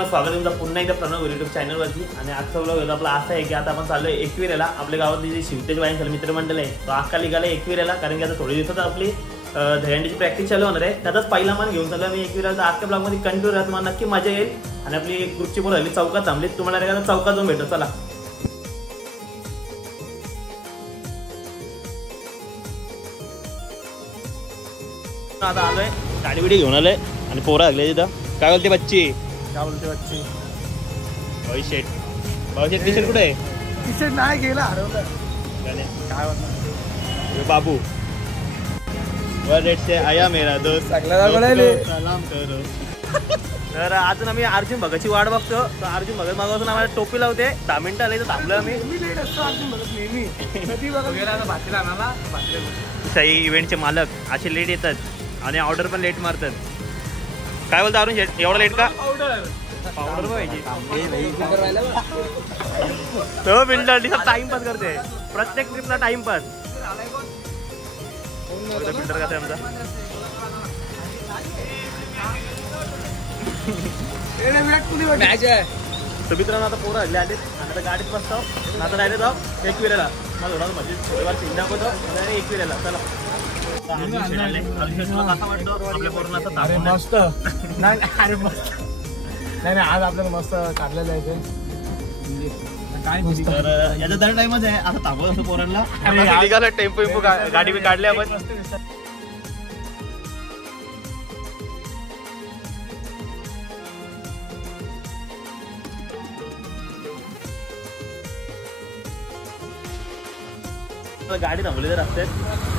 मित्रांनो स्वागत आहे तुमचं पुन्हा एकदा प्रणव युट्यूब चॅनलवरती. आणि आजचा व्लॉग होता आपला असा आहे की आता आपण चाललोय एकविरेला. आपल्या गावातली जी शिवतेज वाईन मित्रमंडळ आहे तो अख्खा निघाला एकविरेला, कारण की आता थोडे दिवसात आपली दहीहंडीची प्रॅक्टिस चालू होणार आहे. त्याचाच पहिला मान घेऊन चाललो मी एकविरेला. आजच्या ब्लॉगमध्ये कंटिन्यू राहत, मला नक्की मजा येईल. आणि आपली ग्रुपची पोरं हल्ली चौकात थांबली, तुम्हाला एखादा चौकात जाऊन भेटतो. चला आता आलोय, गाडी बिडी घेऊन आलोय आणि पोरं लागले तिथं. काय बोलते बच्ची? काय बोलते बच्ची? भाई शेट टी शर्ट कुठे आहे? टी शर्ट नाही गेला, हरवलं. काय बोलतो बाबू से आया मेरा दोस्त सलाम करो. तर अजून आम्ही अर्जुन भगतची वाट बघतो. तर अर्जुन भगत मागापासून आम्हाला टोपी लावते. 10 मिनिटं आले तर थांबलो आम्ही. सही इव्हेंटचे मालक असे लेट येतात आणि ऑर्डर पण लेट मारतात. काय बोलतो अरुण शेट, एवढा लेट का? पावडर पाहिजे तो बिल्डर टाइमपास करते, प्रत्येक ट्रिपला टाइमपास. बिल्डर कसा आहे आमचा? मित्रांनो आता पोरं हल्ले आले आणि आता गाडीत बसतो. आता डायरेक्ट जाऊ एकविरेला. मला थोडा म्हणजे थोडीवार तीन दाखवतो आणि एकविरेला. चला कसा वाटतो आपल्या पोरांना? अरे मस्त. नाही आज आपल्याला मस्त काढलेलं आहे ते. तर याचा दर टाइमच आहे आता थांबवत असतो पोरांना. निघाला टेम्पो विम्पो गाडी बी काढली आपण. गाडी थांबवली तर रस्त्यात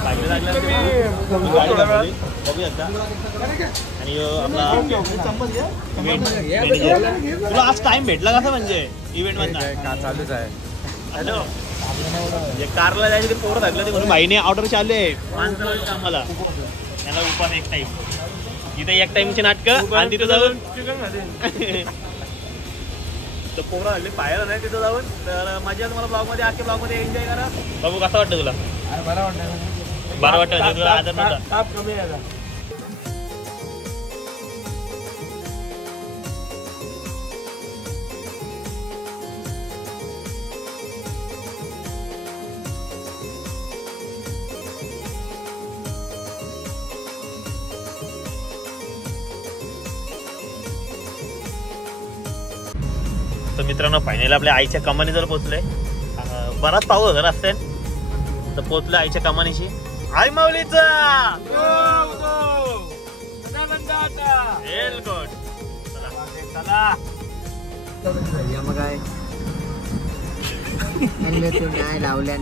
गाडी बघू शकता. आणि आपला तुला आज टाइम भेटला कसा म्हणजे इव्हेंट मध्ये? चालूच आहे. हॅलो, कारला जायचं ते पोरं लागलं ते म्हणून भाईने ऑर्डर चालू आहे माणसाला कामाला. त्याला उपास एक टाइम, इथे एक टाइमची नाटकं आणि तिथे जाऊन तर पोरं हल्ली पाहायला नाही तिथं जाऊन. तर मजा तुम्हाला ब्लॉग मध्ये आजच्या ब्लॉग मध्ये एन्जॉय करा. बाबू कसं वाटतं तुला? बरं वाटतं. बरं वाटतं तुला? आदर नव्हता कमी आहे. तर मित्रांनो फायनली आपल्या आईच्या कमानी जर पोहोचलोय. बराच पाऊस होता रस्त्यात, तर पोहोचलोय आईच्या कमानीशी. आई माऊलीचा मग काय लावल्या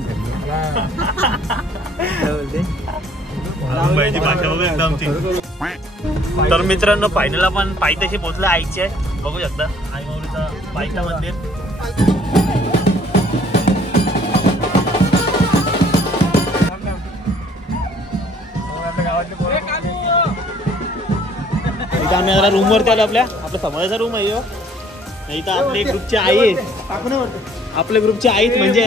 तर मित्रांनो फायनल आपण पायथ्याशी पोहोचलो आईचे. बघू शकता आई माऊलीचा पायथा मंदिर. इथं आम्ही आता रूम वरती आलो. आपल्या समाजाचा रूम आहे हो. इथं आपली ग्रुपची आई आहे. आपल्या ग्रुपची आईच म्हणजे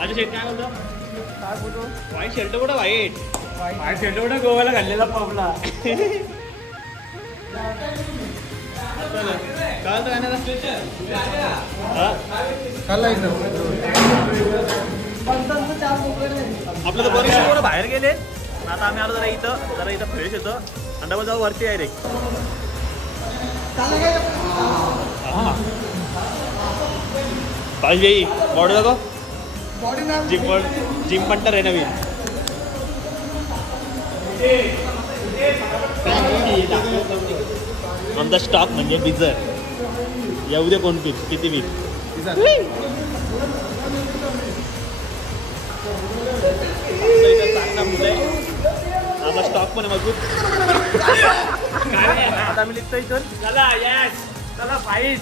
आजी शेट. काय बोलतो? व्हाईट शर्ट कुठं? व्हाईट शर्ट कुठं? गोव्याला घातलेला पावला. आपलं तर बरेचसे पोरं बाहेर गेले. आता आम्ही आलो जरा इथं फ्रेश येतो आणि डबल जाऊ वरती डायरेक्ट. पाहिजे बॉडी दाखव. जिम पंटर आहे नवीन. आमचा स्टॉक म्हणजे डिझर. येऊ दे कोण पीक किती पीक. आपला स्टॉक पण मजबूत. आता मी लिखतो इथून. चला यस, चला फाईन.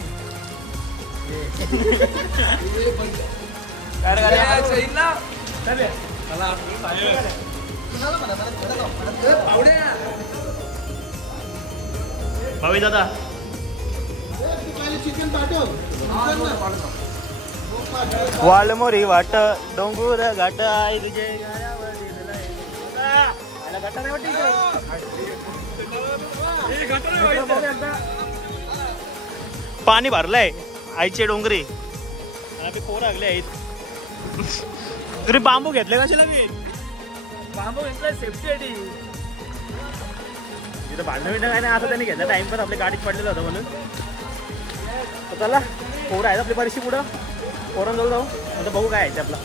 भावी दादा वालमोरी वाट डोंगूर घाट आई तुझे पाणी भरलंय आईचे डोंगरे पोर लागले आहेत. तुम्ही बांबू घेतले कशाला? मी बांबू घेतलाय सेफ्टी तिथं भांडण बिंड काय नाही असं त्यांनी घेतलं. टाइमपास आपल्या गाडीत पडलेलं होतं म्हणून. तर चला पोरं आहेत आपली बरीचशी पुढं. पोरांजवळ जाऊ म्हणजे बघू काय आहे आपला.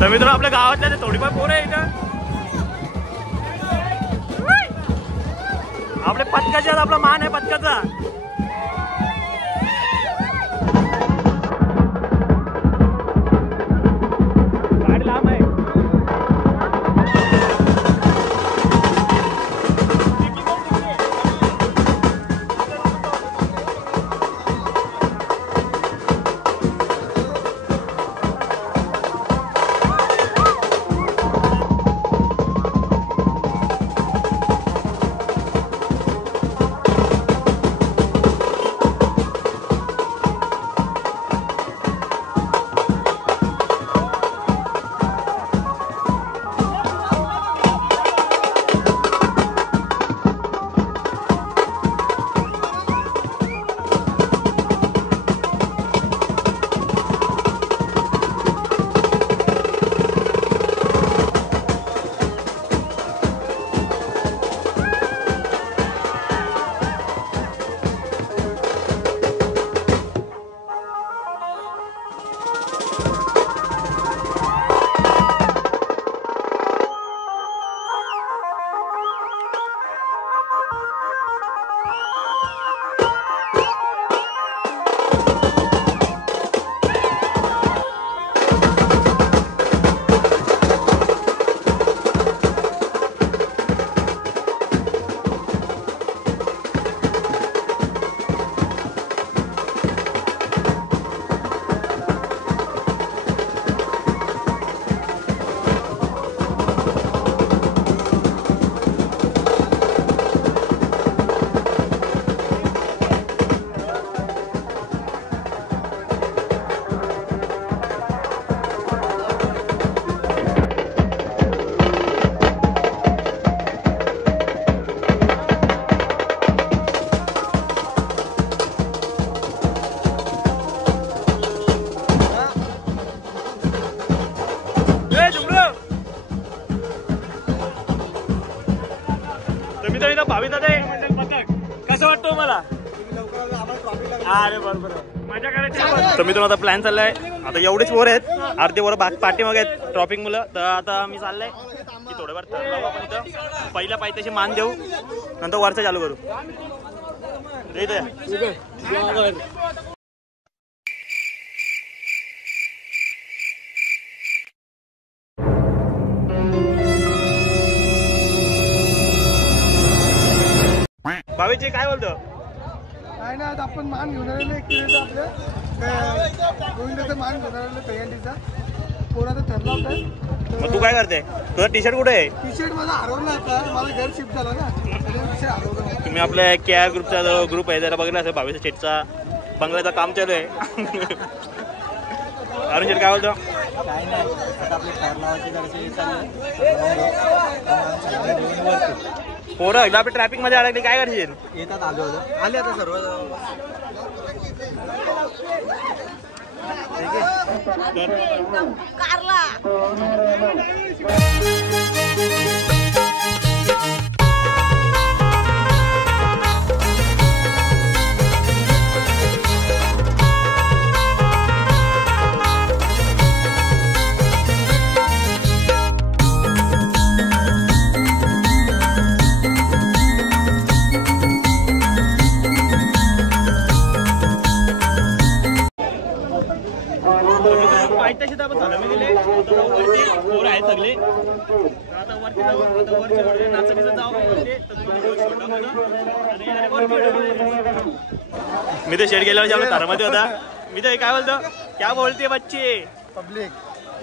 तर मित्रांनो आपल्या गावातल्या ते थोडीफार पोरं आहे इथं. आपल्या पथकाच्या आपला मान आहे पथकाचा. गाडी लांब आहे. कसं वाटतं मला? अरे बरोबर मजा करायची. तर मी आता प्लॅन चाललाय. आता एवढेच वर आहेत. अर्धे वर पाठीमागे आहेत ट्रॉपिंग मुलं. तर आता मी चाललंय की थोडंफार थांबावं आपण इथं. पहिल्या पायथ्याशी मान देऊ नंतर वरचं चालू करू. भावेची काय बोलतो? काय ना आता आपण मान घेऊन आलेलो एक किलोचा आपल्या गोविंदाचा मान घेऊन आलेलो दहीहंडीचा. पोराचं ठरला होता. मग तू काय करते? तुझा टी शर्ट कुठे आहे? टी शर्ट माझा हरवला आता. मला घर शिफ्ट झाला ना टी शर्ट हरवलं. तुम्ही आपल्या केआर ग्रुपचा जो ग्रुप आहे जरा बघला असेल. भावेच्या शेटचा बंगल्याचं काम चालू आहे. अरुण शेट काय बोलतो? काय नाही आता आपली कार लावायची गरज चालली. पोरं एकदा आपली ट्रॅफिक मध्ये अडकली काय करशील? येतात आलो आले आता सर्व. पायथ्याशी आपण झालं मी गेले. वरती पोरं आहेत सगळे. आता वरती जाऊ. आता वरती नाचणीचं जाऊ. मी तर शेड गेल्यावर आपल्या तारामध्ये होता. मी तर काय बोलतो? क्या बोलते बच्चे? पब्लिक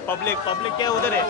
पब्लिक पब्लिक क्या उधर है?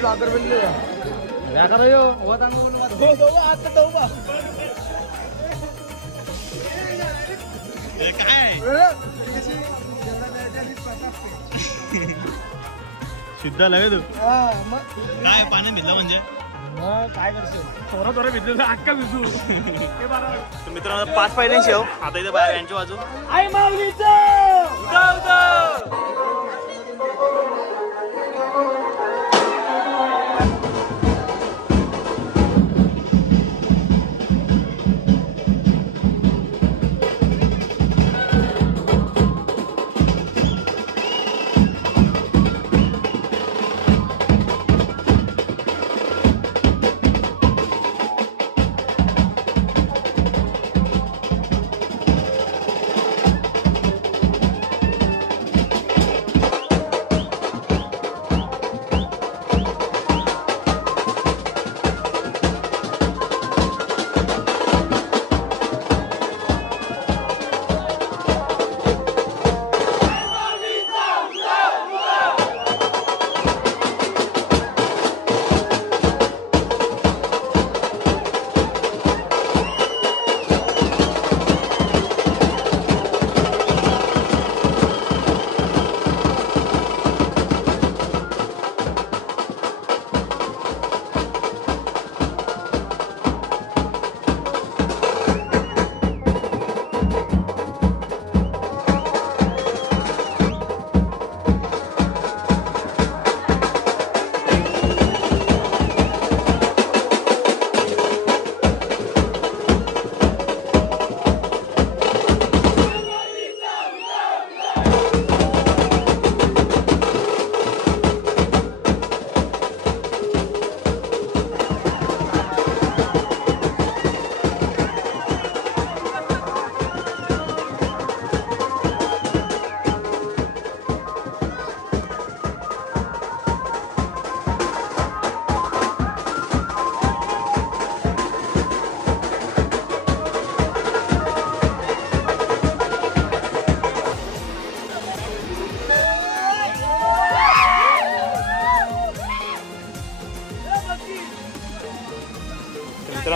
ब्लॉगर बनले काय करा यो काय शुद्ध लगे तू काय पाण्यात भिजला म्हणजे काय करतो थोडा थोडा भिजलं अक्का भिजू मित्रांनो 5 पाहिजे शेव आता इथे बाहेर यांच्या बाजू आई माऊलीचं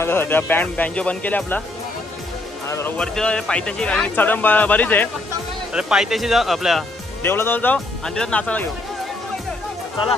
सध्या बँजो बंद केले आपला वरती पायथ्याशी आणि चढण बरीच आहे तर पायथ्याशी आपल्या देवला जवळ जाऊ आणि तिथं नाचायला घेऊ चला.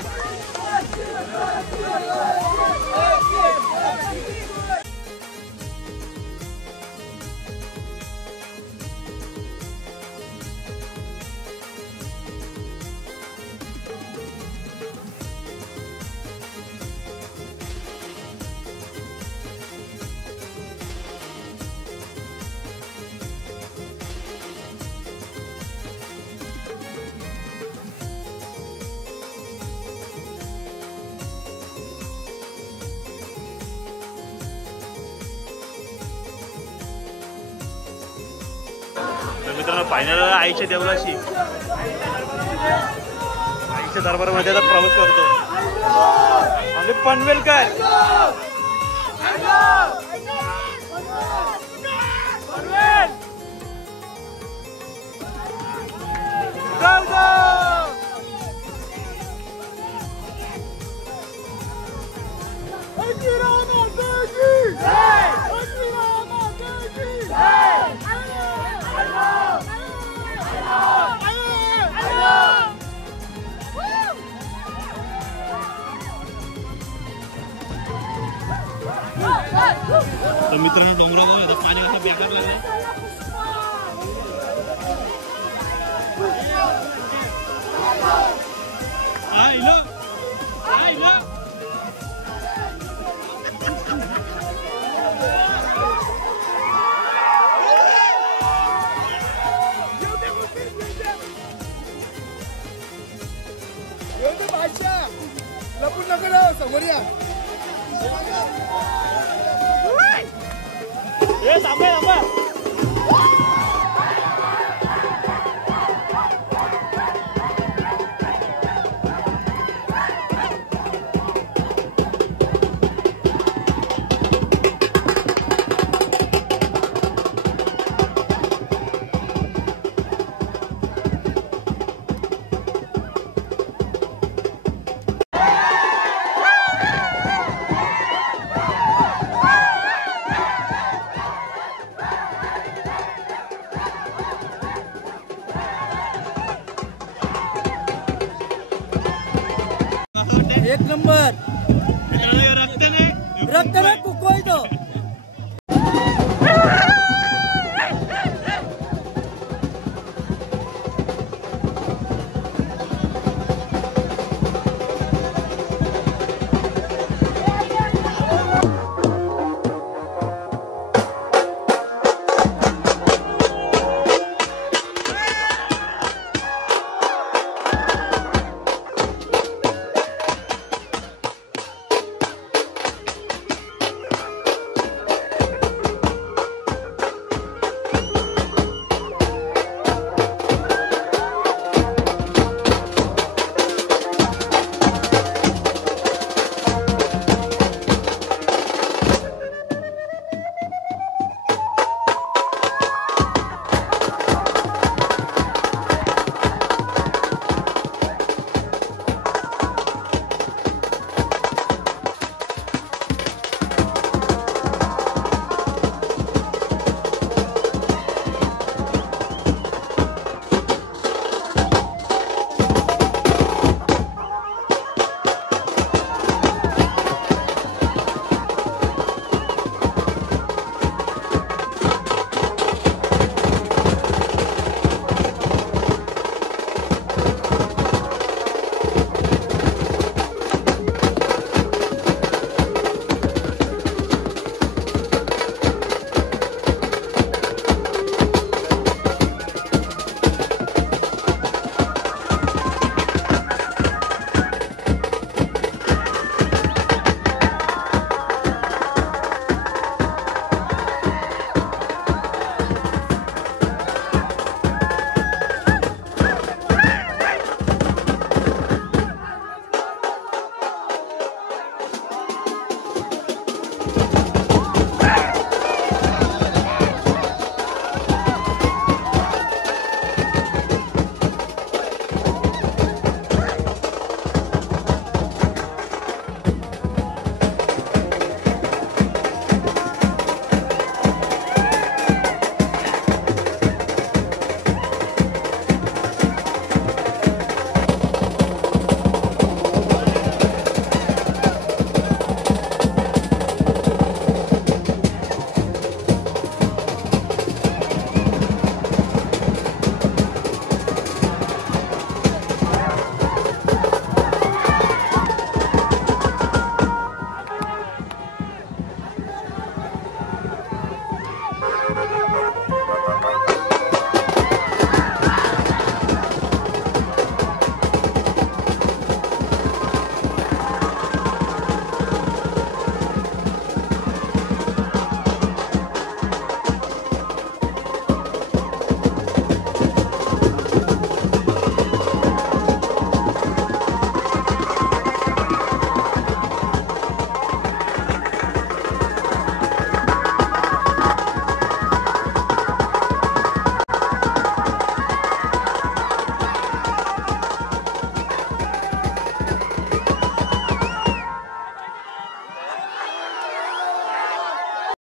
मित्रांनो फायनल आईच्या देवळाशी आईच्या दरबारामध्ये आता प्रवेश करतो आणि पनवेलकर तर मित्रांनो डोंगरावर आता पाणी कसं बेकार लागलं लपून नका समोर या थांबा थांबा एक नंबर